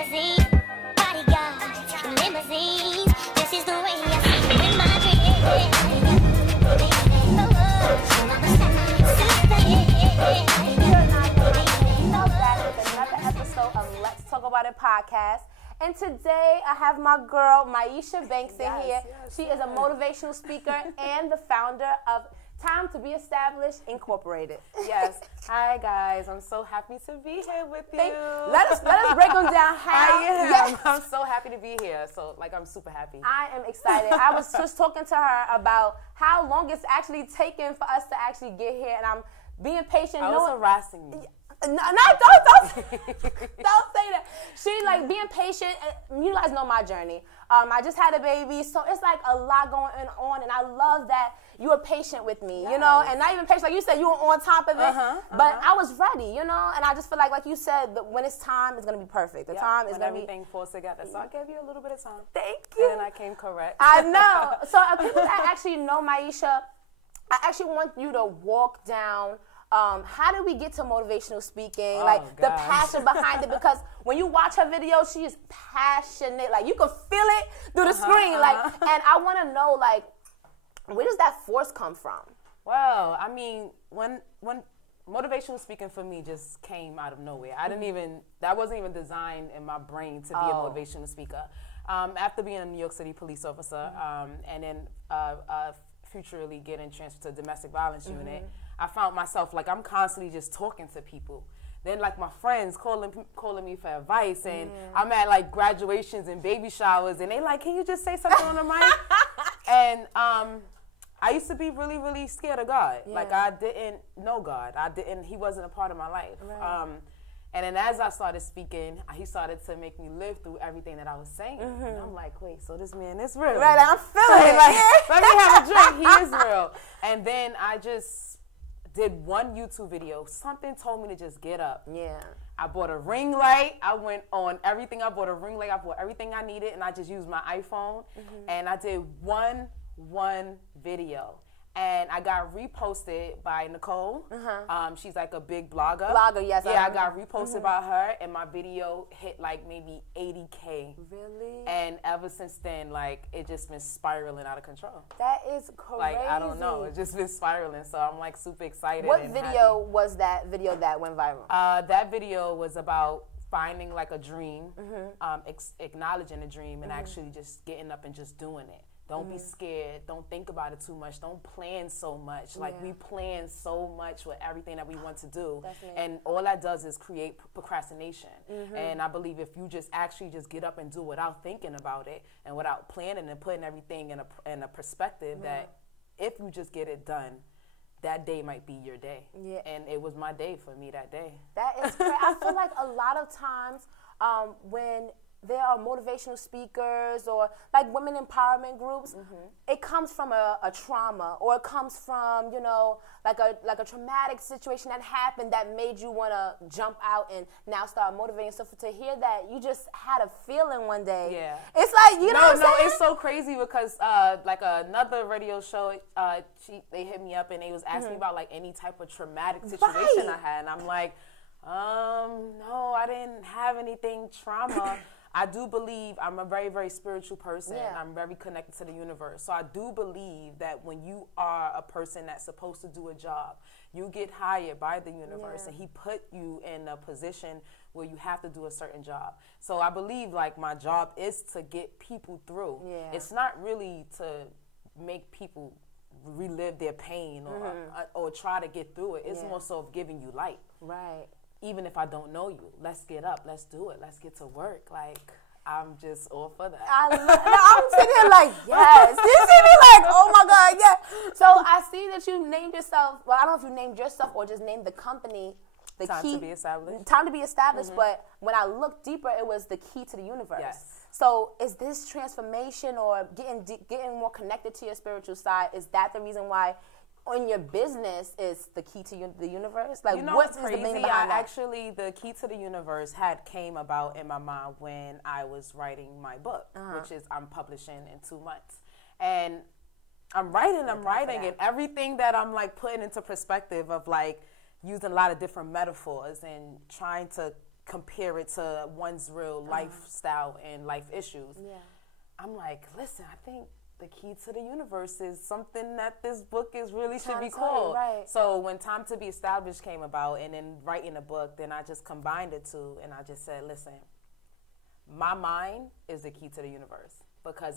limousine, bodyguards, limousines. This is the way I see you in my dreams. Another episode of Let's Talk About It podcast. And today I have my girl Myesha Banks in here. She is a motivational speaker and the founder of Time to Be Established Incorporated. Yes. Hi guys, I'm so happy to be here with you. Let us break them down. I'm so happy to be here. So I'm super happy. I am excited. I was just talking to her about how long it's actually taken for us to actually get here, and I'm being patient. I was harassing you. No, don't say that. She being patient. You guys know my journey. I just had a baby, so it's a lot going on, and I love that you were patient with me, you know, and not even patient, like you said, you were on top of it, but I was ready, you know, and I just feel like you said, that when it's time, it's going to be perfect. The time is going to be... everything falls together, so I gave you a little bit of time. Thank you. And I came correct. I know. So people that actually know Myesha, I actually want you to walk down how did we get to motivational speaking? The passion behind it, because when you watch her video, she is passionate. You can feel it through the screen. And I want to know, where does that force come from? Well, I mean, when motivational speaking for me just came out of nowhere. That wasn't even designed in my brain to be a motivational speaker. After being a New York City police officer, and then futurely getting transferred to domestic violence unit, I found myself I'm constantly just talking to people. Then my friends calling me for advice, and I'm at graduations and baby showers, and they can you just say something on the mic? And I used to be really, really scared of God. Yeah. I didn't know God. He wasn't a part of my life. Right. And then as I started speaking, he started to make me live through everything that I was saying. And I'm wait, so this man is real. Right, I'm feeling it. Let me have a drink. He is real. And then I just did one YouTube video. Something told me to just get up. Yeah. I bought a ring light. I went on everything. I bought a ring light. I bought everything I needed, and I just used my iPhone. And I did one video. And I got reposted by Nicole. She's a big blogger. Yes. Yeah, I got reposted by her, and my video hit maybe 80K. Really? And ever since then, it just been spiraling out of control. That is crazy. I don't know. It's just been spiraling. So I'm super excited. What and video happy. was that video that went viral? That video was about finding a dream, acknowledging a dream, and actually just getting up and just doing it. Don't be scared. Don't think about it too much. Don't plan so much. We plan so much with everything that we want to do. Definitely. And all that does is create procrastination. And I believe if you just get up and do without thinking about it and without planning and putting everything in a perspective, that if you just get it done, that day might be your day. Yeah. And it was my day for me that day. That is crazy. I feel a lot of times when there are motivational speakers or women empowerment groups, it comes from a trauma, or it comes from a traumatic situation that happened that made you want to jump out and now start motivating. So to hear that you just had a feeling one day, it's you know what I'm saying? It's so crazy because another radio show, they hit me up and they was asking me about any type of traumatic situation I had, and I'm no, I didn't have anything trauma. I do believe I'm a very, very spiritual person. Yeah. I'm very connected to the universe. So I do believe that when you are a person that's supposed to do a job, you get hired by the universe, and he put you in a position where you have to do a certain job. So I believe my job is to get people through. Yeah. It's not really to make people relive their pain or try to get through it. It's more so of giving you light. Right. Even if I don't know you, let's get up, let's do it, let's get to work. I'm just all for that. I'm sitting here yes. You see me oh my God, yeah. So I see that you named yourself, well, I don't know if you named yourself or just named the company. Time to Be Established. Time to Be Established, but when I looked deeper, it was the key to the universe. Yes. So is this transformation or getting more connected to your spiritual side, is that the reason why in your business is the key to the universe? What's crazy? The key to the universe came about in my mind when I was writing my book, which is I'm publishing in 2 months. And I'm writing, and everything that I'm putting into perspective of using a lot of different metaphors and trying to compare it to one's real lifestyle and life issues. Yeah. I'm like, listen, I think the key to the universe is something that this book is really should be called. Right. So when Time to Be Established came about, and then writing the book, then I just combined the two, and I just said, listen, my mind is the key to the universe, because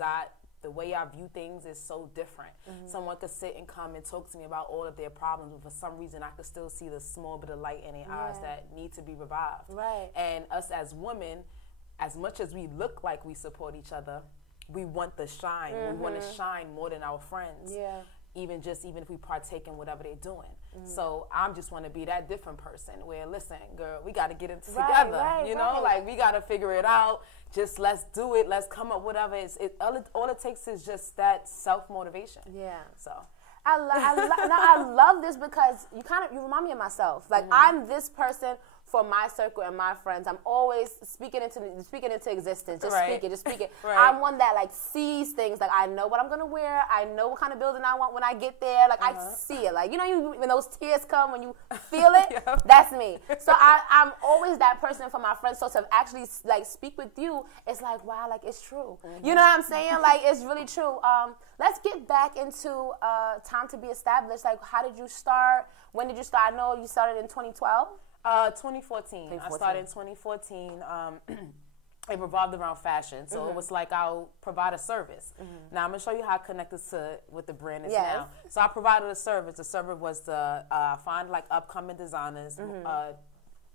the way I view things is so different. Someone could sit and come and talk to me about all of their problems, but for some reason I could still see the small bit of light in their eyes that need to be revived. Right. And us as women, as much as we look like we support each other, we want the shine. We want to shine more than our friends. Yeah. Even if we partake in whatever they're doing. So I just want to be that different person where, listen, girl, we got to get it together. Like we got to figure it out. Just let's do it. Let's come up with whatever. All it takes is just that self-motivation. Yeah. So I love this because you remind me of myself. Like I'm this person for my circle and my friends. I'm always speaking into existence. Just speak it. Right. I'm one that like sees things. Like I know what I'm gonna wear. I know what kind of building I want when I get there. Like I see it. Like when those tears come, when you feel it, that's me. So I'm always that person for my friends. So to actually like speak with you, it's like wow, like it's true. You know what I'm saying? Like it's really true. Let's get back into Time to Be Established. Like how did you start? When did you start? I know you started in 2012. 2014. I started in 2014. It revolved around fashion, so it was like I'll provide a service. Now I'm gonna show you how connected with the brand is now. So I provided a service. The service was to find like upcoming designers,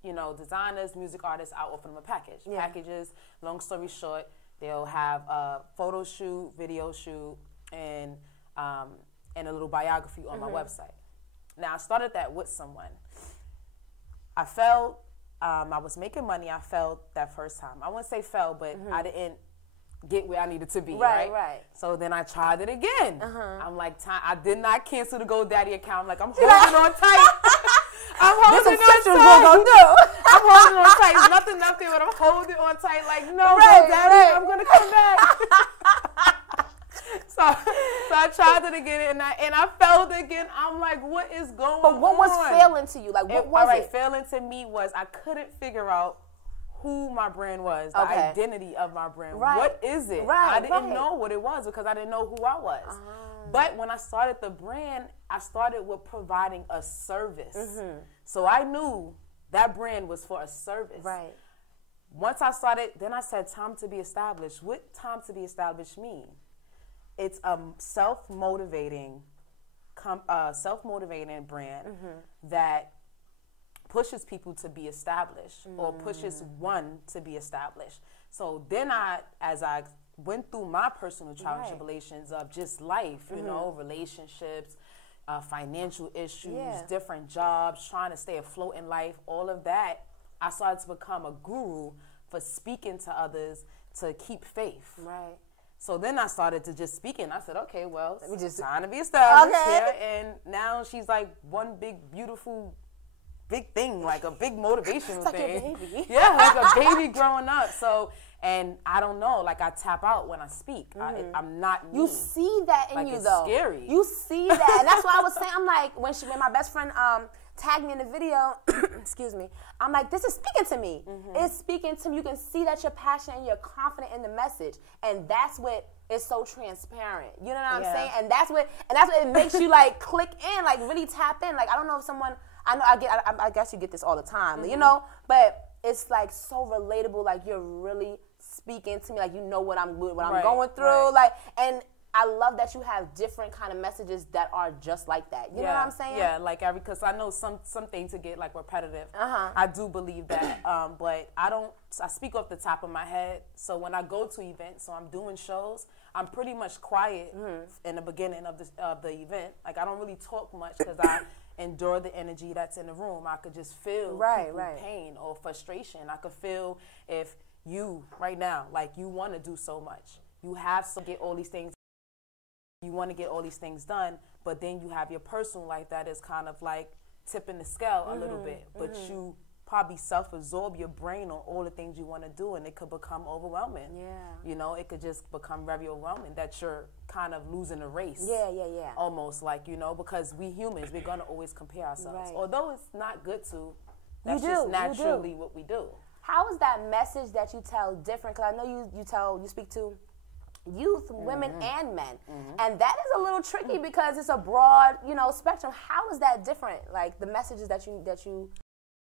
designers, music artists. I'll offer them a package. Packages. Long story short, they'll have a photo shoot, video shoot, and a little biography on my website. Now I started that with someone. I felt I was making money. I felt that first time. I wouldn't say fell, but I didn't get where I needed to be. Right. So then I tried it again. I'm like, I did not cancel the GoDaddy account. I'm like, I'm holding on tight. I'm holding on tight. I'm holding on tight. There's nothing up there, but I'm holding on tight. Like, no, GoDaddy, I'm gonna come back. So I tried it again, and I failed again. I'm like, what is going on? But what was failing to you? Like, what was it? Failing to me was I couldn't figure out who my brand was, the identity of my brand. What is it? I didn't know what it was because I didn't know who I was. But when I started the brand, I started with providing a service. So I knew that brand was for a service. Right. Once I started, then I said, time to be established. What time to be established mean? It's a self-motivating brand that pushes people to be established or pushes one to be established. So then as I went through my personal trials and tribulations of just life, relationships, financial issues, different jobs, trying to stay afloat in life, all of that, I started to become a guru for speaking to others to keep faith. Right. So then I started to just speak, and I said, okay, well, it's time to be established here. And now she's like one big, beautiful, big thing, like a big motivational thing. Like a baby. Yeah, like a baby growing up. So, and I don't know, like I tap out when I speak. I'm not me. You see that in like you, it's though. Scary. You see that. And that's what I was saying. I'm like, when my best friend tagged me in the video, excuse me, I'm like, this is speaking to me. It's speaking to me. You can see that you're passionate and you're confident in the message. And that's what is so transparent. You know what I'm saying? And that's what it makes you like click in, like really tap in. Like, I don't know if someone, I guess you get this all the time, but it's like so relatable. Like you're really speaking to me. Like, you know what I'm going through. Like, and I love that you have different kind of messages that are just like that. You know what I'm saying? Yeah, like because I know some things to get like repetitive. I do believe that, but I speak off the top of my head. So when I go to events, so I'm doing shows, I'm pretty much quiet in the beginning of the event. Like I don't really talk much because I endure the energy that's in the room. I could just feel people's pain or frustration. I could feel if you right now, like you want to do so much, you have to get all these things. You want to get all these things done, but then you have your personal life that is kind of like tipping the scale a little bit. But you probably self-absorb your brain on all the things you want to do, and it could become overwhelming. Yeah. It could just become very overwhelming that you're kind of losing a race. Yeah. Almost like, because we humans, we're going to always compare ourselves. Right. Although it's not good to, that's just naturally what we do. how is that message that you tell different? Because I know you speak to youth, women, and men, and that is a little tricky because it's a broad, spectrum. How is that different? Like the messages that you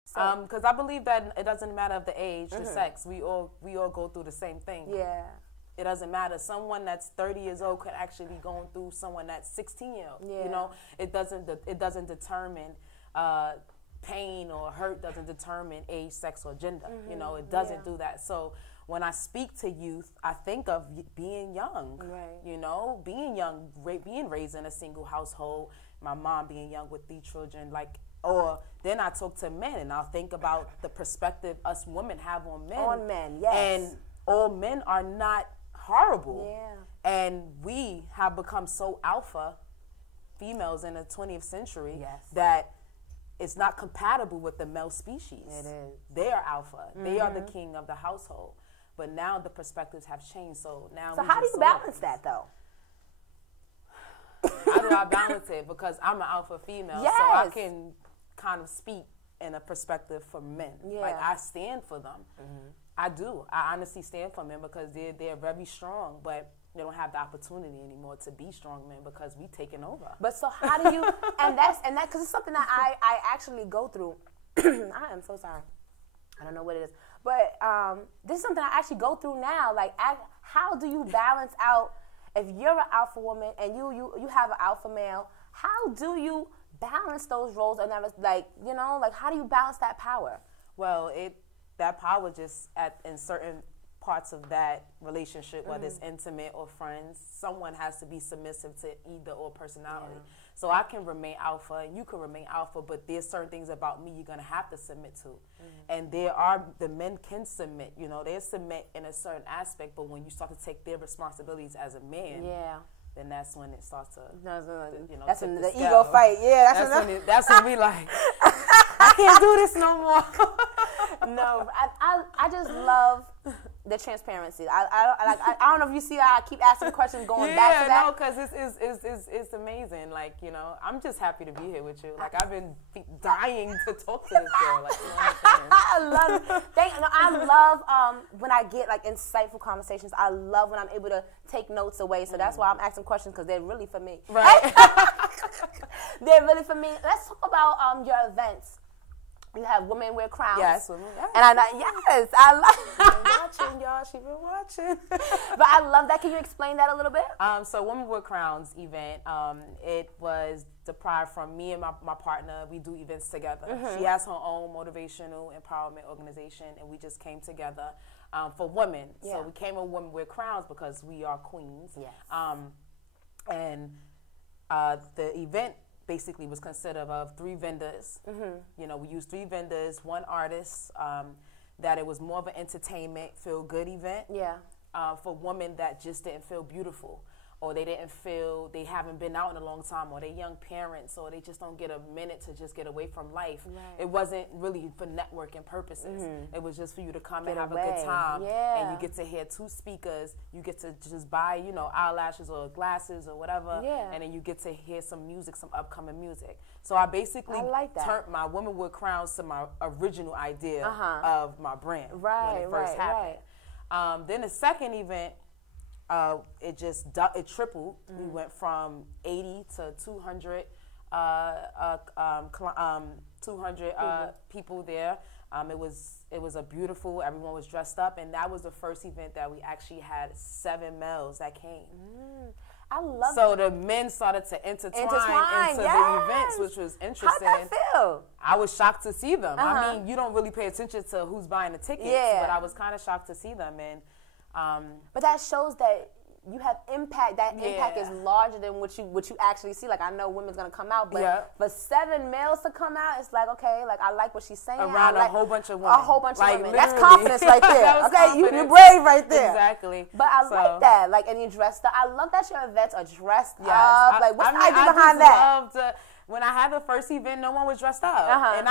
say? Because I believe that it doesn't matter of the age, the sex. We all go through the same thing. Yeah. It doesn't matter. Someone that's 30 years old could actually be going through someone that's 16 years old. Yeah. It doesn't determine pain or hurt. Doesn't determine age, sex, or gender. It doesn't do that. So when I speak to youth, I think of being young. Right. Being young, being raised in a single household. My mom being young with 3 children, or then I talk to men and I'll think about the perspective us women have on men. On men, yes. And all men are not horrible. Yeah. And we have become so alpha females in the 20th century Yes. that it's not compatible with the male species. It is. They are alpha. They are the king of the household. But now the perspectives have changed. So now. So how do you balance that though? How do I balance it? Because I'm an alpha female, Yes. so I can kind of speak in a perspective for men. Yeah. Like I stand for them. I do. I honestly stand for men because they're very strong, but they don't have the opportunity anymore to be strong men because we taking over. But so how do you? and that because it's something that I actually go through. I am so sorry. I don't know what it is, but this is something I actually go through now. Like, how do you balance out if you're an alpha woman and you have an alpha male? How do you balance those roles? And how do you balance that power? Well, that power just in certain parts of that relationship, whether it's intimate or friends, someone has to be submissive to either or personality. Yeah. So I can remain alpha and you can remain alpha, but there's certain things about me you're going to have to submit to. And the men can submit, they submit in a certain aspect, but when you start to take their responsibilities as a man, then that's when it starts to, that's when the scale. ego fight. Yeah, that's when we like, I can't do this no more. No, I just love the transparency. I don't know if you see how I keep asking questions going back to that. Yeah, no, because it's amazing. Like, I'm just happy to be here with you. Like, I've been dying to talk to this girl. Like, I love it. I love when I get like insightful conversations. I love when I'm able to take notes away. So that's why I'm asking questions because they're really for me. Right. They're really for me. Let's talk about your events. You have Women Wear Crowns. Yes, women. Yes. And I love watching, y'all. She been watching. But I love that. Can you explain that a little bit? So Women Wear Crowns event, it was deprived from me and my partner. We do events together. She has her own motivational empowerment organization, and we just came together for women. Yeah. So we came with Women Wear Crowns because we are queens. Yes. And the event basically was considered of 3 vendors. We used 3 vendors, 1 artist, that it was more of an entertainment, feel-good event for women that just didn't feel beautiful, or they didn't feel, they haven't been out in a long time, or they young parents, or they just don't get a minute to just get away from life. Right. It wasn't really for networking purposes. It was just for you to come and have a good time. And you get to hear 2 speakers. You get to just buy, eyelashes or glasses or whatever. And then you get to hear some music, some upcoming music. So I basically turned my Women with Crowns to my original idea of my brand when it first happened. Then the second event, it tripled. We went from 80 to 200 people there. It was a beautiful, everyone was dressed up, and that was the first event that we actually had 7 males that came. I love So the men started to intertwine into the events, which was interesting. How'd that feel? I was shocked to see them. I mean, you don't really pay attention to who's buying the tickets, but I was kind of shocked to see them. And but that shows that you have impact. That impact is larger than what you actually see. Like, I know women's gonna come out, but for 7 males to come out, it's like, okay, like, I like what she's saying. Around a whole bunch of women. A whole bunch of women. Literally. That's confidence right there. Okay, you're brave right there. Exactly. But I like that. Like, and you dressed up. I love that your events are dressed up. Like, what's the I idea behind that? When I had the first event, no one was dressed up, and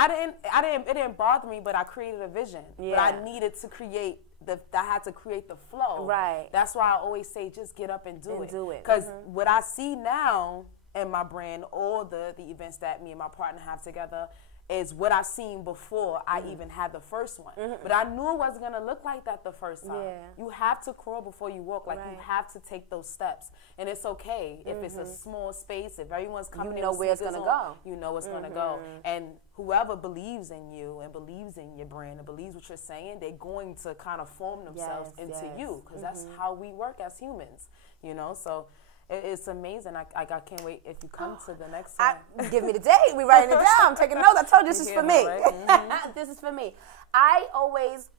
it didn't bother me. But I created a vision. But I needed to create. I had to create the flow. Right. That's why I always say, just get up and do it. Do it. Because what I see now in my brand, all the events that me and my partner have together, is what I've seen before I even had the first one. But I knew it wasn't gonna look like that the first time. You have to crawl before you walk. Like you have to take those steps, and it's okay if it's a small space. If everyone's coming, you know where it's gonna go. You know it's gonna go, and whoever believes in you and believes in your brand and believes what you're saying, they're going to kind of form themselves into you, because that's how we work as humans. You know, so. It's amazing. I can't wait if you come to the next one. Give me the date. We writing it down. I'm taking notes. I told you this is for me. Right? This is for me. I always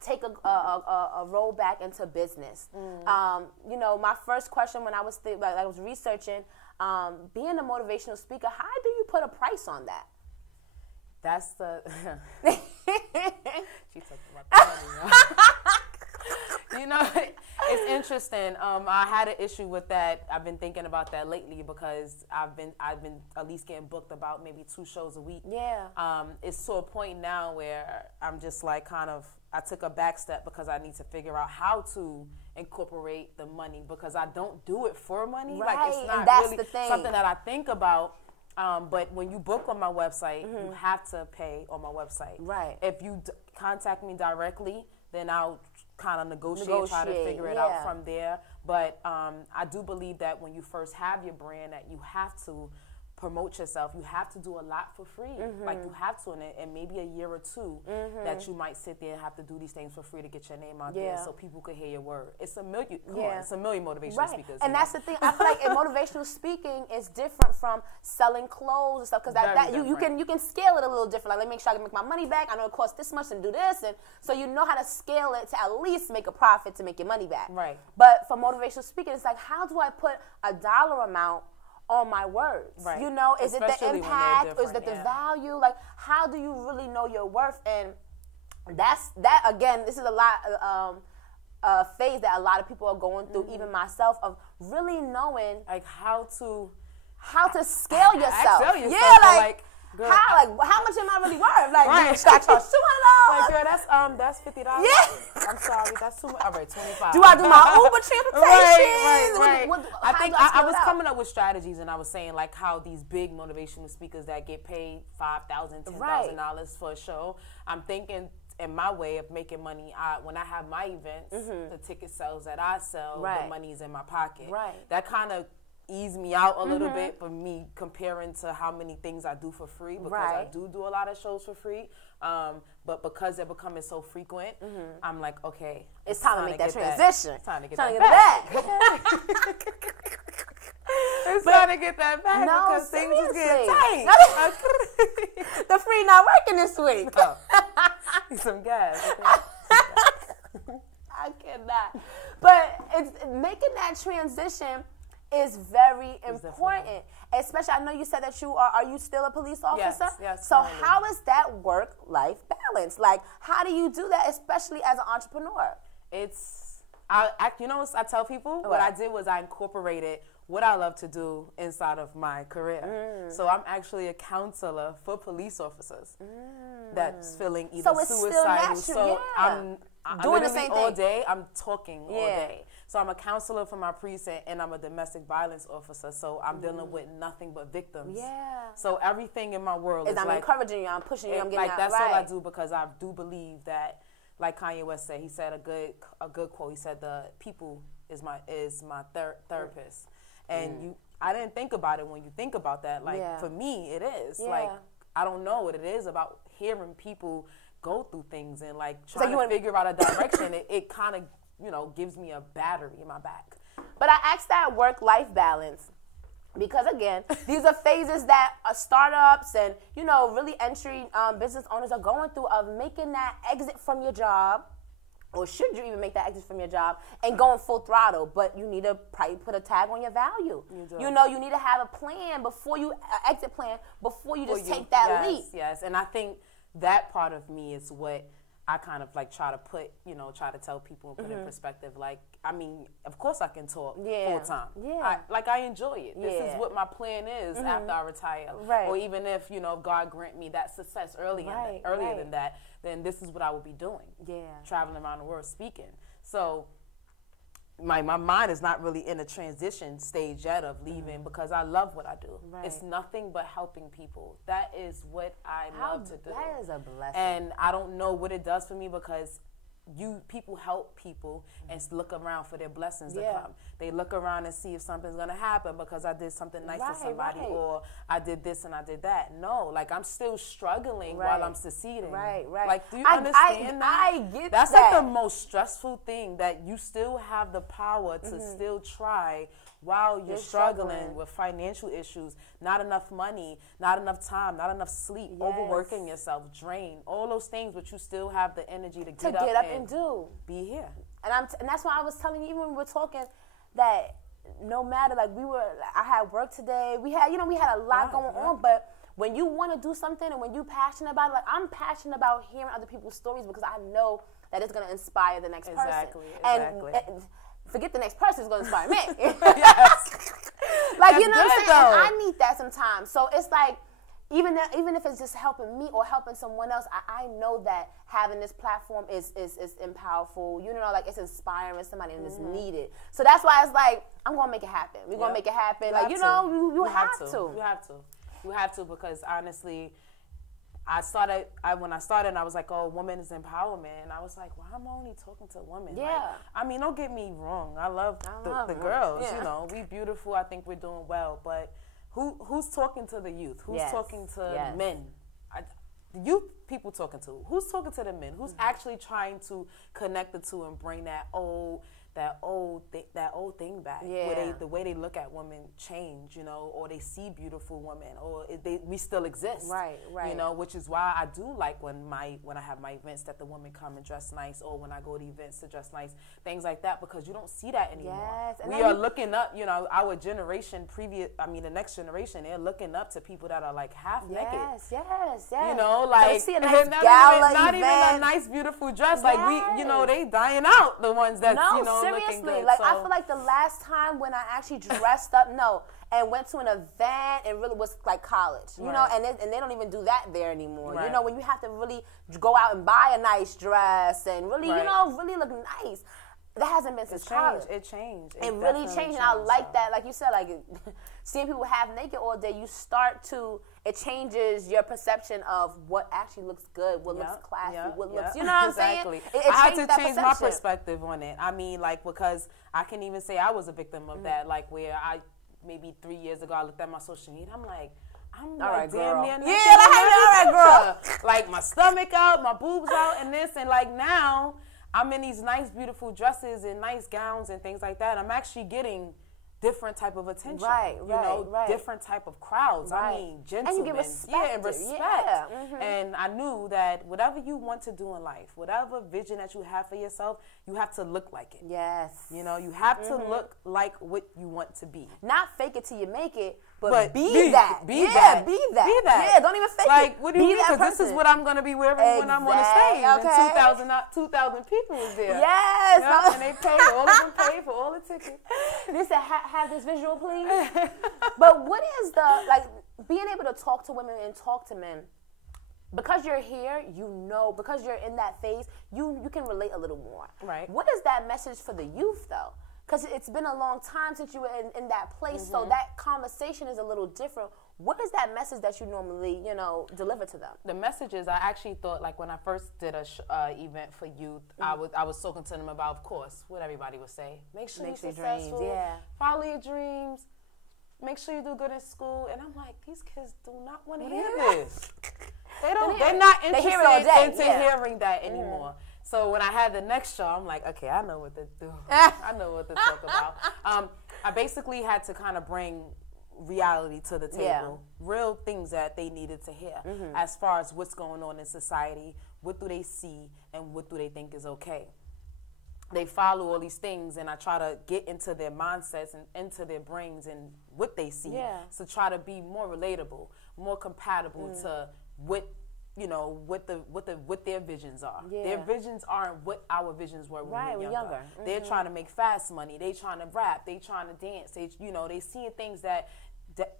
take a roll back into business. You know, my first question when I was researching, being a motivational speaker, how do you put a price on that? That's the. She talked about the money. You know, it's interesting. I had an issue with that. I've been thinking about that lately because I've been at least getting booked about maybe 2 shows a week. Yeah. It's to a point now where I'm just like I took a back step because I need to figure out how to incorporate the money, because I don't do it for money. Right. Like it's not and that's really the thing. something that I think about. But when you book on my website, you have to pay on my website. Right. If you contact me directly, then I'll kind of negotiate, try to figure it out from there. But I do believe that when you first have your brand, that you have to promote yourself. You have to do a lot for free. Like you have to, and maybe a year or 2 that you might sit there and have to do these things for free to get your name out there so people could hear your word. It's a million. It's a million motivational speakers. And that's the thing. I feel like in motivational speaking is different from selling clothes and stuff, because that you can scale it a little different. Like, let me make sure I can make my money back. I know it costs this much and do this, and so you know how to scale it to at least make a profit to make your money back. Right. But for motivational speaking, it's like, how do I put a dollar amount on my words? Right. You know, is Especially it the impact, or is it the value? Like, how do you really know your worth? And that again, this is a lot phase that a lot of people are going through, even myself, of really knowing like how to scale yourself. Yeah, like girl, how much am I really worth? Like, should I charge $200? Like, girl, that's $50. Yeah. I'm sorry, that's too much. All right, $25. Do I do my Uber transportation? Right. I think I was coming up with strategies, and I was saying like how these big motivational speakers that get paid $5,000, $10,000 for a show. I'm thinking in my way of making money, when I have my events, the ticket sales that I sell, the money's in my pocket. Right. That kind of ease me out a little bit for me comparing to how many things I do for free, because I do a lot of shows for free. But because they're becoming so frequent, I'm like, okay, it's time to make that transition. It's time to get that back. It's time to get that back, because things is getting tight. The free not working this week. Need some gas. Okay? I cannot. But it's making that transition is very important. Especially, I know you said that are you still a police officer? Yes. So how is that work-life balance? Like, how do you do that, especially as an entrepreneur? You know what I tell people? What I did was I incorporated what I love to do inside of my career. So I'm actually a counselor for police officers that's feeling either suicidal. So I'm doing the same all day. I'm talking all day. So I'm a counselor for my precinct, and I'm a domestic violence officer. So I'm dealing with nothing but victims. So everything in my world is I'm like encouraging you. I'm pushing you. I'm getting out. That's all I do, because I do believe that, like Kanye West said, he said a good quote. He said, "The people is my therapist." And I didn't think about it when you think about that. Like for me, it is like I don't know what it is about hearing people go through things and like trying to figure out a direction. It kind of gives me a battery in my back. But I asked that work-life balance because, again, these are phases that startups and, really entry business owners are going through, of making that exit from your job, or should you even make that exit from your job and going full throttle. But you need to probably put a tag on your value. You need to have a plan before you, exit plan, before you just take that leap. Yes, and I think that part of me is what I kind of like try to put, try to tell people and put in perspective. Like, I mean, of course I can talk full time. I enjoy it. This is what my plan is after I retire. Right. Or even if, God grant me that success earlier than that, then this is what I will be doing. Traveling around the world speaking. So my mind is not really in a transition stage yet of leaving because I love what I do. Right. It's nothing but helping people. That is what I love to do. That is a blessing. And I don't know what it does for me because people help people and look around for their blessings to come. They look around and see if something's gonna happen because I did something nice to somebody or I did this and I did that. No, like I'm still struggling while I'm succeeding. Right. Like, do you understand that? I get That's that. like the most stressful thing, that you still have the power to still try while you're struggling with financial issues, not enough money, not enough time, not enough sleep, overworking yourself, drained, all those things, but you still have the energy to get up and do. Be here. And that's why I was telling you, even when we were talking, that no matter, like I had work today, we had a lot going on, but when you want to do something and when you're passionate about it, like I'm passionate about hearing other people's stories because I know that it's going to inspire the next person. Exactly. And forget the next person is going to inspire me. Yes. Like, you know what I'm saying? I need that sometimes. So it's like, even if it's just helping me or helping someone else, I know that having this platform is powerful. You know, like it's inspiring somebody and it's needed. So that's why it's like, I'm going to make it happen. We're going to make it happen. Like, you know, you have to. You have to. You have to, because honestly, when I started, I was like, oh, women is empowerment. And I was like, why am I only talking to women? Yeah. Like, I mean, don't get me wrong. I love the girls. Yeah. You know, we beautiful. I think we're doing well. But who's talking to the youth? Who's talking to men? The youth people talking to? Who's talking to the men? Who's actually trying to connect the two and bring that old thing back? Yeah. Where the way they look at women change, you know, or they see beautiful women, or we still exist. Right. You know, which is why I do like when I have my events that the women come and dress nice, or when I go to events to dress nice, things like that, because you don't see that anymore. Yes. And we are looking up, you know, our generation, the next generation, they're looking up to people that are like half naked. Yes. You know, like see a nice not even a nice beautiful dress. Like they dying out, the ones that seriously, like I feel like the last time when I actually dressed up, and went to an event, it really was like college, you know, and they don't even do that there anymore. You know, when you have to really go out and buy a nice dress and really, you know, really look nice. That hasn't been since college. It changed. It really changed, and I like that. Like you said, like seeing people half naked all day, it changes your perception of what actually looks good, what looks classy, what looks, you know what I'm saying? I had to change my perspective on it. I mean, like, because I can even say I was a victim of that, like where maybe 3 years ago, I looked at my social media, I'm like damn near naked. Yeah, all right, girl. Like my stomach out, my boobs out, and this, and like now, I'm in these nice, beautiful dresses and nice gowns and things like that. I'm actually getting different type of attention. Different type of crowds. I mean, gentlemen. And you get respect. Yeah, and respect. Yeah. And I knew that whatever you want to do in life, whatever vision that you have for yourself, you have to look like it. Yes. You know, you have to look like what you want to be. Not fake it till you make it, but be that. Be that. Yeah, don't even fake it. Like, what do you mean? Because this is what I'm going to be wearing when I'm on the stage. Okay. And 2,000 people is there. Yes. Yep, and they pay, all of them pay for all the tickets. They said, have this visual, please. But what is being able to talk to women and talk to men? Because you're here, you know, because you're in that phase, you can relate a little more. Right. What is that message for the youth, though? Because it's been a long time since you were in that place, so that conversation is a little different. What is that message that you normally, you know, deliver to them? The messages, I actually thought, like when I first did a event for youth, I was talking to them about, of course, what everybody would say. Make sure you're successful. Dreams, follow your dreams. Make sure you do good in school. And I'm like, these kids do not want to hear this. They're not interested into hearing that anymore. So when I had the next show, I'm like, okay, I know what to do. I know what to talk about. I basically had to kind of bring reality to the table, real things that they needed to hear as far as what's going on in society, what do they see, and what do they think is okay. They follow all these things, and I try to get into their mindsets and into their brains and what they see to try to be more relatable, more compatible to what, you know, what their visions are. Their visions aren't what our visions were when we were younger. They're trying to make fast money. They trying to rap. They trying to dance. They seeing things that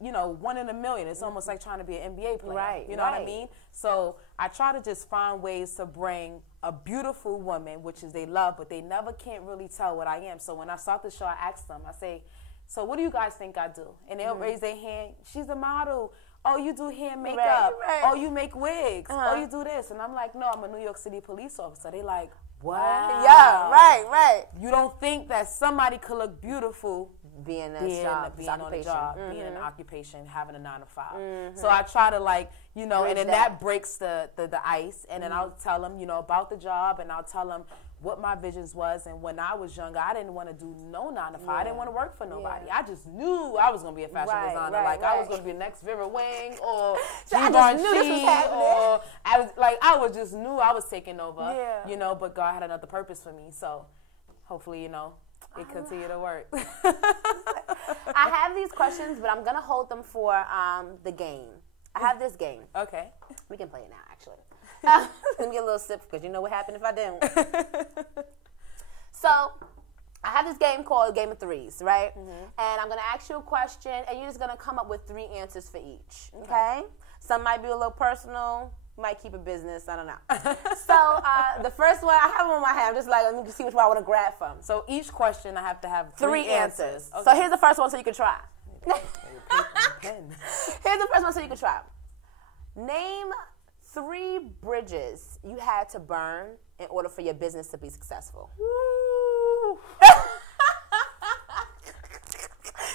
you know, 1 in a million. It's almost like trying to be an NBA player. Right, You know what I right. mean? So I try to just find ways to bring a beautiful woman, which is they love, but they never can't really tell what I am. So when I start the show, I ask them, I say, so what do you guys think I do? And they'll raise their hand. She's a model. Oh, you do hair and makeup. Right. Oh, you make wigs. Oh, you do this. And I'm like, no, I'm a New York City police officer. They like, wow. Yeah, right. You don't think that somebody could look beautiful Being on a job, being in an occupation, having a 9 to 5. So I try to, like, you know, and then that breaks the ice. And then I'll tell them, you know, about the job, and I'll tell them what my visions was. And when I was younger, I didn't want to do no 9 to 5. I didn't want to work for nobody. I just knew I was going to be a fashion designer. I was going to be the next Vera Wang or I just knew this was happening. Or I just knew I was taking over. You know, but God had another purpose for me. So hopefully, you know, it continue to work. I have these questions, but I'm going to hold them for the game. I have this game. Okay. We can play it now, actually. Let me get a little sip, because you know what happened if I didn't. So, I have this game called Game of Threes, right? And I'm going to ask you a question, and you're just going to come up with 3 answers for each, okay? Some might be a little personal. Might keep it business. I don't know. So, the first one, I have them on my hand. I'm just like, let me see which one I want to grab from. So, each question I have to have 3 answers. Okay. So, here's the first one so you can try. Here's the first one so you can try. Name 3 bridges you had to burn in order for your business to be successful. Woo.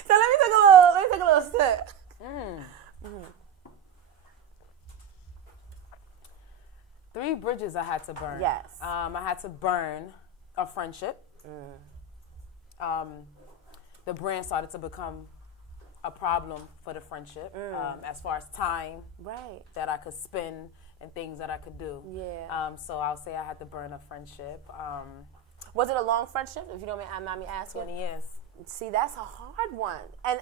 So let me take a little sip. 3 bridges I had to burn. Yes. I had to burn a friendship. The brand started to become a problem for the friendship as far as time that I could spend and things that I could do. So I'll say I had to burn a friendship. Was it a long friendship, if you don't mind me asking? 20 years. See, that's a hard one. And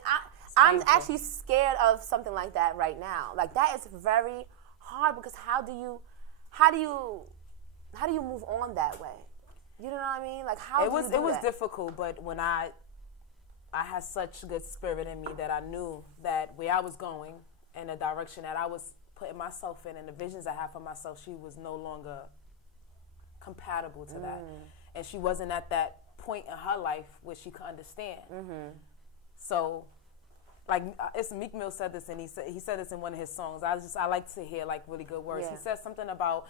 I'm actually scared of something like that right now. Like, that is very hard, because how do you move on that way? You know what I mean? Like, how do you do it was that? difficult, but when I had such good spirit in me that I knew that where I was going and the direction that I was putting myself in and the visions I had for myself, she was no longer compatible to that. And she wasn't at that point in her life where she could understand. So, like, it's Meek Mill said this, and he said this in one of his songs. I like to hear, like, really good words. He said something about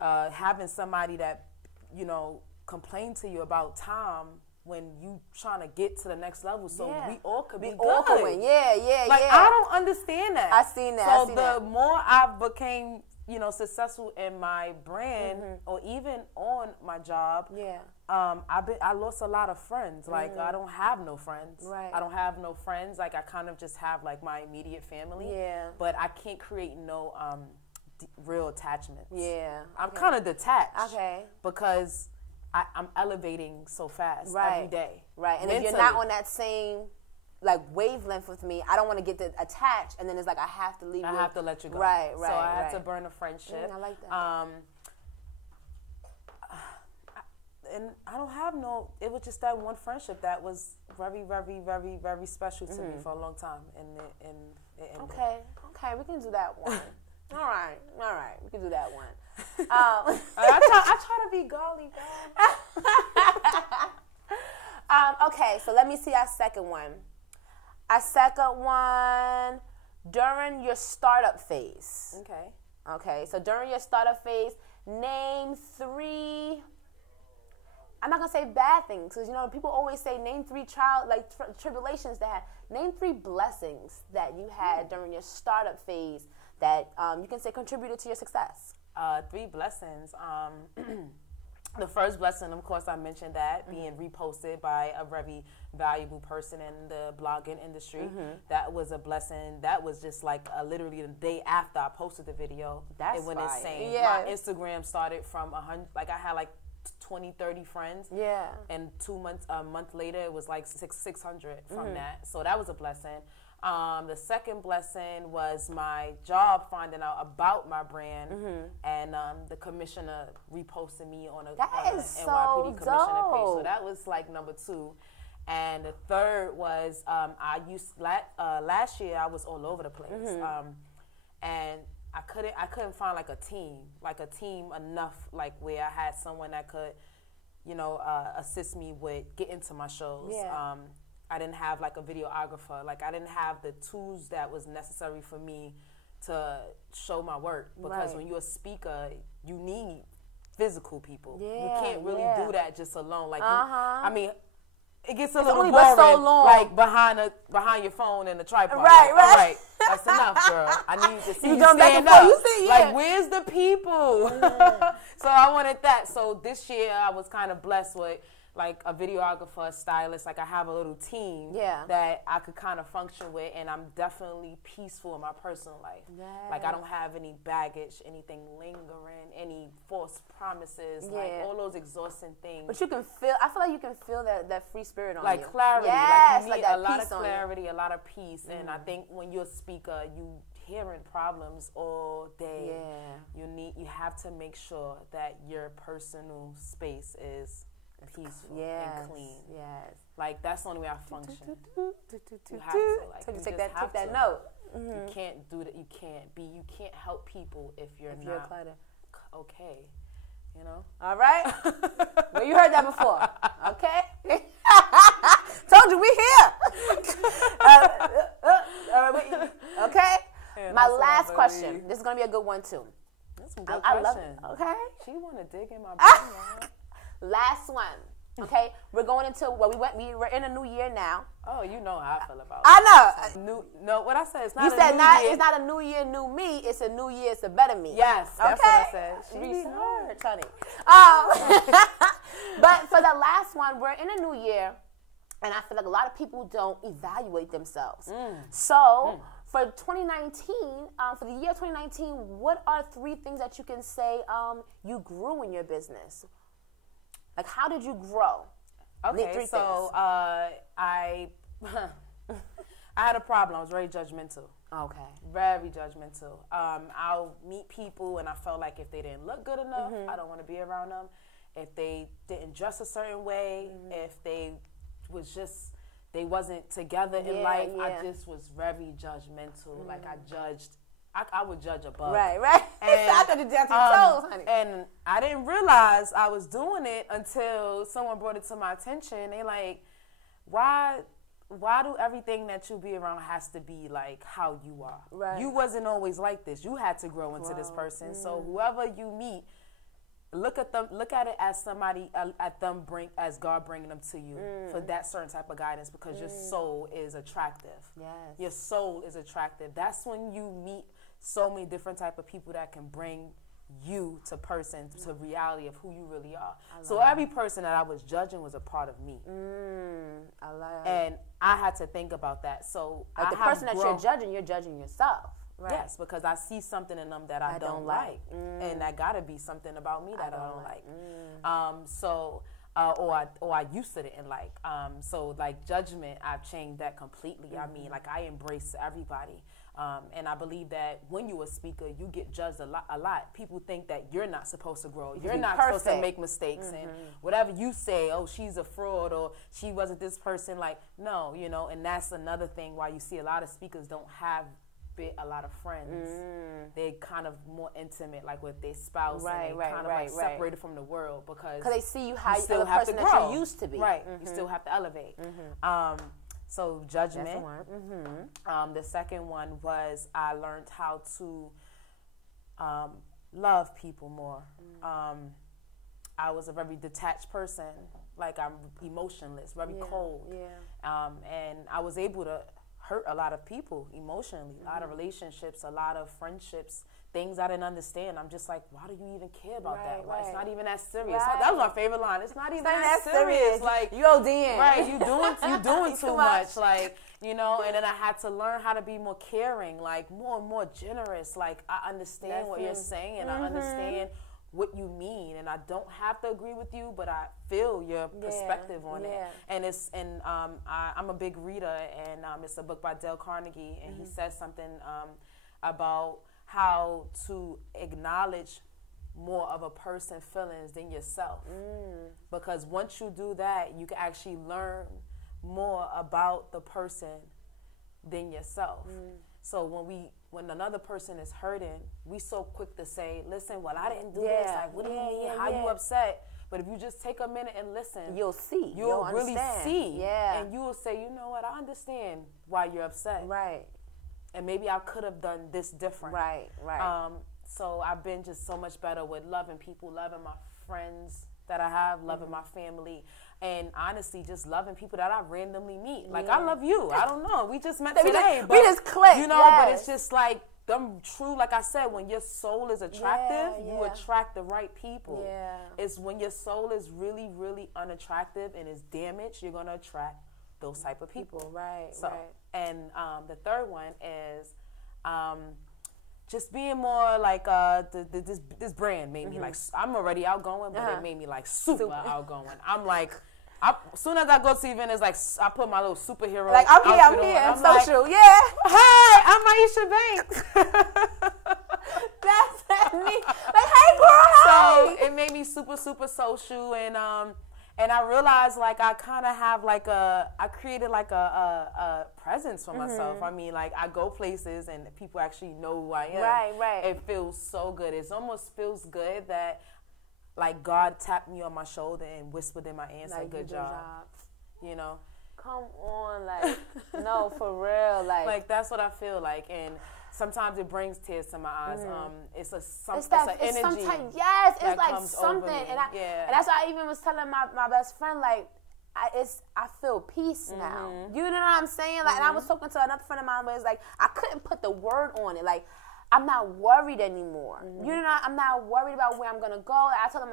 having somebody that, you know, complain to you about time when you trying to get to the next level, so we all could be good. Like, I don't understand that. I seen that. So the more I became, you know, successful in my brand or even on my job, I lost a lot of friends. Like, I don't have no friends. I don't have no friends. Like, I kind of just have, like, my immediate family. But I can't create no real attachments. I'm kind of detached. Because I'm elevating so fast every day. And if you're not on that same, like, wavelength with me, I don't want to get attached, and then it's like I have to leave you. I have to let you go. So I had to burn a friendship. I like that. And I don't have it was just that one friendship that was very, very, very, very special to me for a long time. And it ended. Okay, we can do that one. All right, we can do that one. I try to be golly, girl. Okay, so let me see our second one. Our second one, during your startup phase. Okay, so during your startup phase, name 3, I'm not going to say bad things, because, you know, people always say name 3 tribulations that had. Name 3 blessings that you had during your startup phase that you can say contributed to your success. 3 blessings. The first blessing, of course, I mentioned that, being reposted by a very valuable person in the blogging industry. That was a blessing. That was just like literally the day after I posted the video. It went insane. My Instagram started from 100, like I had like 20, 30 friends. And a month later, it was like 600 from that. So that was a blessing. The second blessing was my job finding out about my brand and the commissioner reposting me on a NYPD commissioner page. So that was like number 2. And the third was last year I was all over the place, and I couldn't find like a team enough, like where I had someone that could, assist me with getting to my shows. Yeah. I didn't have like a videographer, like I didn't have the tools that was necessary for me to show my work, because when you're a speaker, you need physical people. You can't really do that just alone. Like, it gets a little boring, so long. like behind your phone and the tripod. Right, like, right. All right, that's enough, girl. I need to see you done back stand and forth. up. You see, Like, where's the people? So I wanted that. So this year I was kind of blessed with like a videographer, a stylist. Like I have a little team that I could kind of function with, and I'm definitely peaceful in my personal life. Yes. Like I don't have any baggage, anything lingering, any false promises, like all those exhausting things. But I feel like you can feel that free spirit on you. Like clarity. Yes, like you need that a lot peace of on you. clarity, a lot of peace. And I think when you're a speaker, you hearing problems all day. Yeah. You have to make sure that your personal space is peaceful and clean. Yes. Like that's the only way I function. You have to take that note. You can't do that. You can't help people if you're not cluttered. Okay. All right. Well, you heard that before. Okay. Told you we here. Okay. My last question. This is gonna be a good one too. That's some good I love questions. it. Okay. She want to dig in my brain. Last one. Okay, we're going into we're in a new year now. Oh, you know how I feel about it. I know. No, what I said, it's not You a said new year. it's not a new year, new me. It's a new year, it's a better me. Yes, that's what I said. She research, honey. But for the last one, we're in a new year, and I feel like a lot of people don't evaluate themselves. So for 2019, for the year 2019, what are 3 things that you can say you grew in your business? Like, how did you grow? Okay, so I had a problem. I was very judgmental. Okay. Very judgmental. I'll meet people, and I felt like if they didn't look good enough, I don't want to be around them. If they didn't dress a certain way, if they wasn't together in life, I just was very judgmental. Like, I judged. I would judge a bug. Right. And, I thought you down to your toes, honey. And I didn't realize I was doing it until someone brought it to my attention. They like, why do everything that you be around has to be like how you are? Right. You wasn't always like this. You had to grow into this person. So whoever you meet, look at it as somebody as God bringing them to you for that certain type of guidance, because your soul is attractive. Yes. Your soul is attractive. That's when you meet so many different type of people that can bring you to reality of who you really are. So every person that I was judging was a part of me. I like it. And I had to think about that. So like the person that you're judging yourself. Right. Yes, because I see something in them that I don't like. And that gotta be something about me that I don't like. Or I used to didn't like. So like judgment, I've changed that completely. I mean, like I embrace everybody. And I believe that when you're a speaker, you get judged a lot. People think that you're not supposed to grow. You're not supposed to make mistakes. And whatever you say, oh, she's a fraud, or she wasn't this person. Like, no, and that's another thing why you see a lot of speakers don't have a lot of friends. They kind of more intimate, like with their spouse, and they kind of separated from the world because they see you how you still the have person to that grow. you used to be. Right. You still have to elevate. So judgment. That's the one. The second one was I learned how to love people more. I was a very detached person. Like I'm emotionless, very cold. And I was able to hurt a lot of people emotionally, a lot of relationships, a lot of friendships, things I didn't understand. I'm just like, why do you even care about that? Like, it's not even that serious. That was my favorite line. It's not even that serious. Like, you ODing. Right, you doing too much. Like, and then I had to learn how to be more caring, like more and more generous. Like, I understand what you're saying, and I understand what you mean, and I don't have to agree with you, but I feel your perspective on it. And I'm a big reader, and it's a book by Dale Carnegie, and he says something about how to acknowledge more of a person's feelings than yourself. Because once you do that, you can actually learn more about the person than yourself. So when another person is hurting, we so quick to say, listen, well, I didn't do this. Like, what do you mean? How you upset? But if you just take a minute and listen, you'll see. You'll really understand. see. Yeah. And you will say, you know what? I understand why you're upset. Right. And maybe I could have done this different. Right. Right. So I've been just so much better with loving people, loving my friends that I have, loving my family, and honestly, just loving people that I randomly meet. Like, I love you. I don't know. We just met today. We just clicked. You know, but it's just like, them true, like I said, when your soul is attractive, you attract the right people. Yeah. It's when your soul is really, really unattractive and is damaged, you're going to attract those type of people. Right, so, right. And the third one is just being more like this brand made me like, I'm already outgoing, but it made me like super outgoing. I'm like, as soon as I go to the event, it's like I put my little superhero. Like, I'm here, I'm social, like, yeah. Hi, I'm Myesha Banks. That's me. Like, hey, girl, hi. So it made me super, super social, and I realized like I kind of have like I created like a presence for myself. I mean, like I go places and people actually know who I am. Right, right. It feels so good. It almost feels good that like God tapped me on my shoulder and whispered in my ear and said, good job. You know? Come on, like, no, for real. Like that's what I feel like. And sometimes it brings tears to my eyes. It's an energy. Yes, it's like something. And that's why I even was telling my best friend, like, I feel peace now. You know what I'm saying? Like, and I was talking to another friend of mine where it's like, I couldn't put the word on it. Like, I'm not worried anymore. You know, I'm not worried about where I'm gonna go. I tell them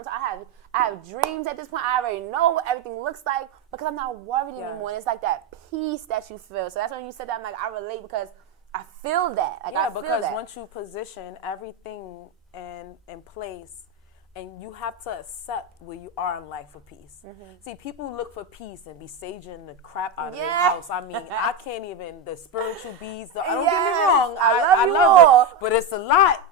I have dreams at this point. I already know what everything looks like because I'm not worried anymore. And it's like that peace that you feel. So that's when you said that, I'm like, I relate because I feel that. Like, I feel because that. once you position everything in place, and you have to accept where you are in life for peace. See, people look for peace and be saging the crap out of their house. I mean, I can't even, the spiritual bees, don't get me wrong. I love it, but it's a lot.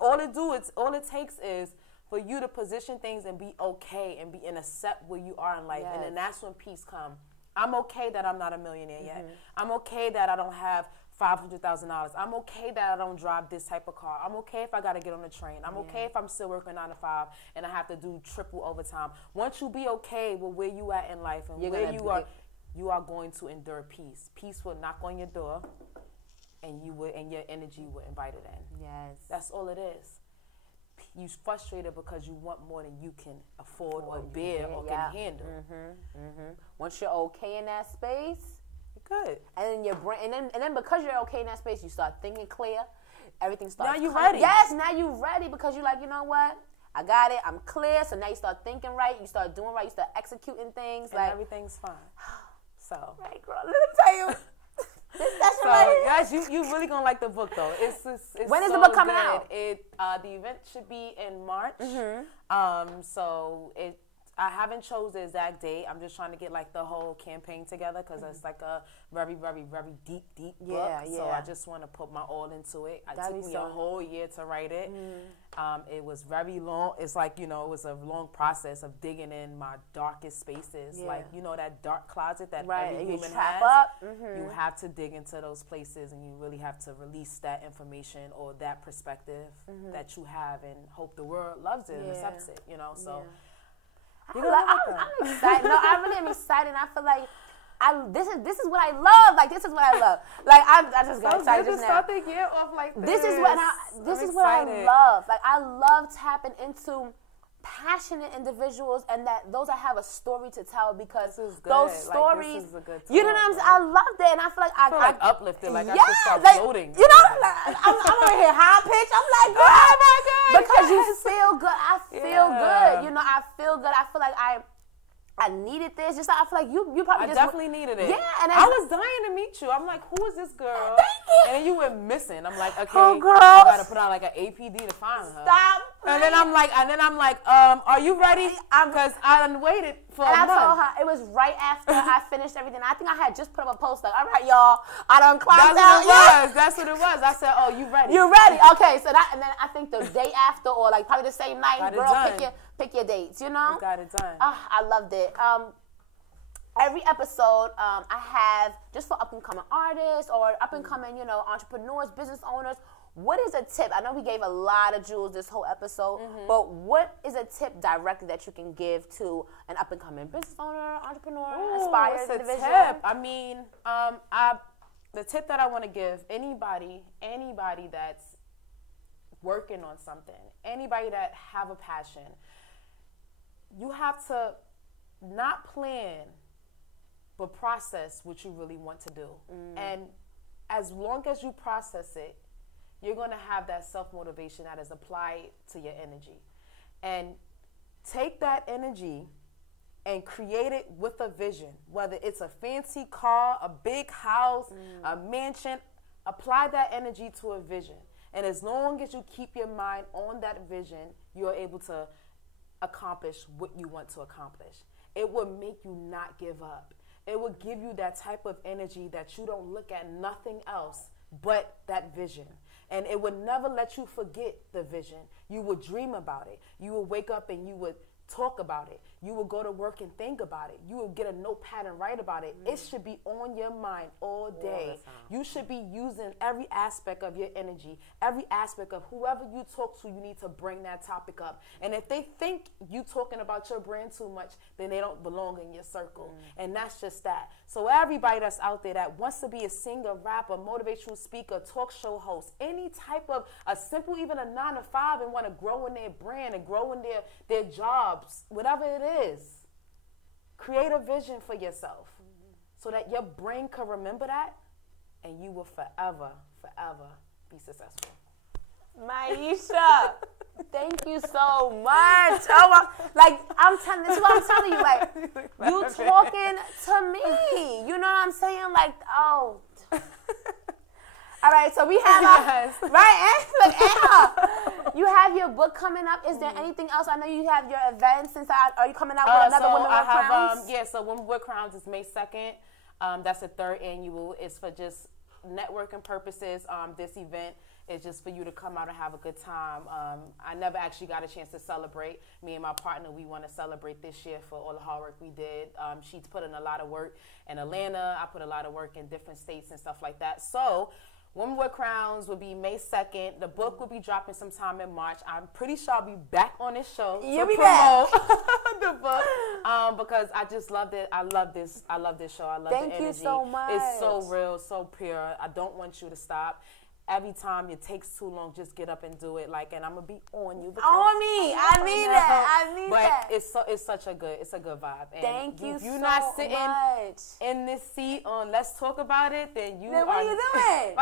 All it takes is for you to position things and be okay and accept where you are in life. And then that's when peace comes. I'm okay that I'm not a millionaire yet. I'm okay that I don't have $500,000. I'm okay that I don't drive this type of car. I'm okay if I got to get on the train. I'm okay if I'm still working 9 to 5 and I have to do triple overtime. Once you be okay with where you at in life and where you are going to endure peace. Peace will knock on your door, and your energy will invite it in. Yes, that's all it is. You frustrated because you want more than you can afford or bear or can handle. Once you're okay in that space, good. And then your brain, and then because you're okay in that space, you start thinking clear. Everything starts. Now you ready. Yes, now you ready because you're like, you know what? I got it. I'm clear. So now you start thinking right. You start doing right. You start executing things. And like everything's fine. So. Right, girl. Let me tell you. Guys, you really gonna like the book though. It's when is so the book coming out? The event should be in March. So I haven't chose the exact date. I'm just trying to get like the whole campaign together because it's like a very, very, very deep book. So I just want to put my all into it. It took me a whole year to write it. It was very long. It's like, it was a long process of digging in my darkest spaces. Like, that dark closet that every human has. You have to dig into those places and you really have to release that information or that perspective that you have and hope the world loves it and accepts it, so... I'm excited. No, I really am excited. I feel like this is what I love. Like, this is what I love. Like, I just got excited just now. Start the year off like this. This is what I love. Like, I love tapping into passionate individuals and those that have a story to tell because those stories, this is a good you know what I'm saying? I love that, and I feel like I feel uplifted. Like I should start floating. I'm over here high pitch. I'm like, oh my God, because you feel good. I feel good. I feel good. I feel like I needed this. Just like I feel like you probably definitely needed it. Yeah, and I was dying to meet you. I'm like, who is this girl? Thank you. And then you went missing. I'm like, okay, oh, girl, I gotta put out like an APD to find her. Stop. And then I'm like, are you ready? Because I waited for a month. I told her it was right after I finished everything. I think I had just put up a post like, all right, y'all, I done clocked out. That's what it was. I said, oh, you ready? You ready? Okay, so and then I think the day after or like probably the same night, girl, pick your dates. You got it done. I loved it. every episode, I have, just for up-and-coming artists or up-and-coming, entrepreneurs, business owners, what is a tip? I know we gave a lot of jewels this whole episode, but what is a tip directly that you can give to an up-and-coming business owner, entrepreneur, aspiring individual? Tip? I mean, the tip that I want to give anybody that's working on something, anybody that have a passion, you have to not plan, but process what you really want to do. And as long as you process it, you're going to have that self-motivation that is applied to your energy. And take that energy and create it with a vision, whether it's a fancy car, a big house, a mansion. Apply that energy to a vision. And as long as you keep your mind on that vision, you're able to accomplish what you want to accomplish. It will make you not give up. It will give you that type of energy that you don't look at nothing else but that vision. And it would never let you forget the vision. You would dream about it. You would wake up and you would talk about it. You will go to work and think about it. You will get a notepad and write about it. It should be on your mind all day. You should be using every aspect of your energy, every aspect of whoever you talk to, you need to bring that topic up. And if they think you talking about your brand too much, then they don't belong in your circle. And that's just that. So everybody that's out there that wants to be a singer, rapper, motivational speaker, talk show host, any type of a simple, even a 9-to-5, and want to grow in their brand and grow in their jobs, whatever it is, create a vision for yourself so that your brain can remember that, and you will forever be successful. Myesha, thank you so much. Oh my, this is what I'm telling you. Like, you talking to me. You know what I'm saying? Like, oh. All right, so we have you have your book coming up. Is there anything else? I know you have your events. Are you coming out with another Women Wear Crowns? So Women Wear Crowns is May 2nd. That's the 3rd annual. It's for just networking purposes. This event is just for you to come out and have a good time. I never actually got a chance to celebrate. Me and my partner, we want to celebrate this year for all the hard work we did. She's put in a lot of work in Atlanta. I put a lot of work in different states and stuff like that. So Women Wear Crowns will be May 2nd. The book will be dropping sometime in March. I'm pretty sure I'll be back on this show to promote the book because I just loved it. I love this show. I love the energy. Thank you so much. It's so real, so pure. I don't want you to stop. Every time it takes too long, just get up and do it. And I'm gonna be on you. On me. I need that. But it's such a good vibe. And thank you so much. If you're not sitting in this seat on Let's Talk About It, then what are you doing?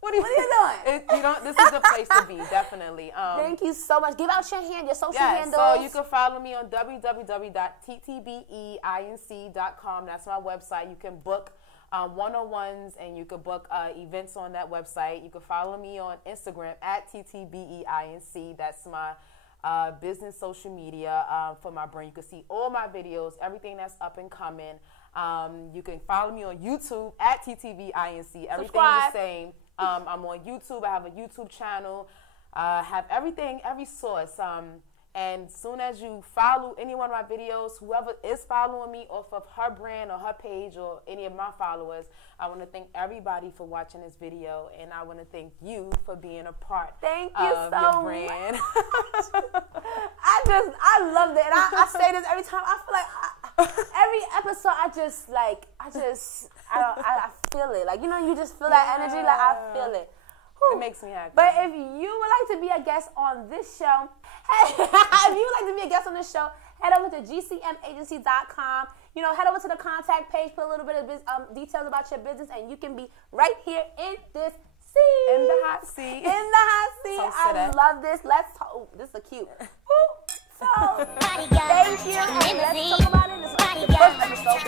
What are you doing? This is the place to be, definitely. Thank you so much. Give out your social handles. So you can follow me on www.ttbeinc.com. That's my website. You can book one-on-ones, and you can book events on that website. You can follow me on Instagram at TTBEINC. That's my business social media for my brand. You can see all my videos, everything that's up and coming. You can follow me on YouTube at TTBEINC. Everything is the same. I'm on YouTube. I have a YouTube channel. Have everything, every source. And soon as you follow any one of my videos, whoever is following me off of her brand or her page or any of my followers, I want to thank everybody for watching this video, and I want to thank you for being a part of your brand. I love it, and I say this every time. I feel like every episode, I feel it. You just feel that energy. I feel it. It makes me happy. But if you would like to be a guest on this show, head over to gcmagency.com. Head over to the contact page, put a little bit of details about your business, and you can be right here in this seat. In the hot seat. I love this. Let's talk. Oh, this is cute. So, thank you. And let's talk about it. This is the first episode.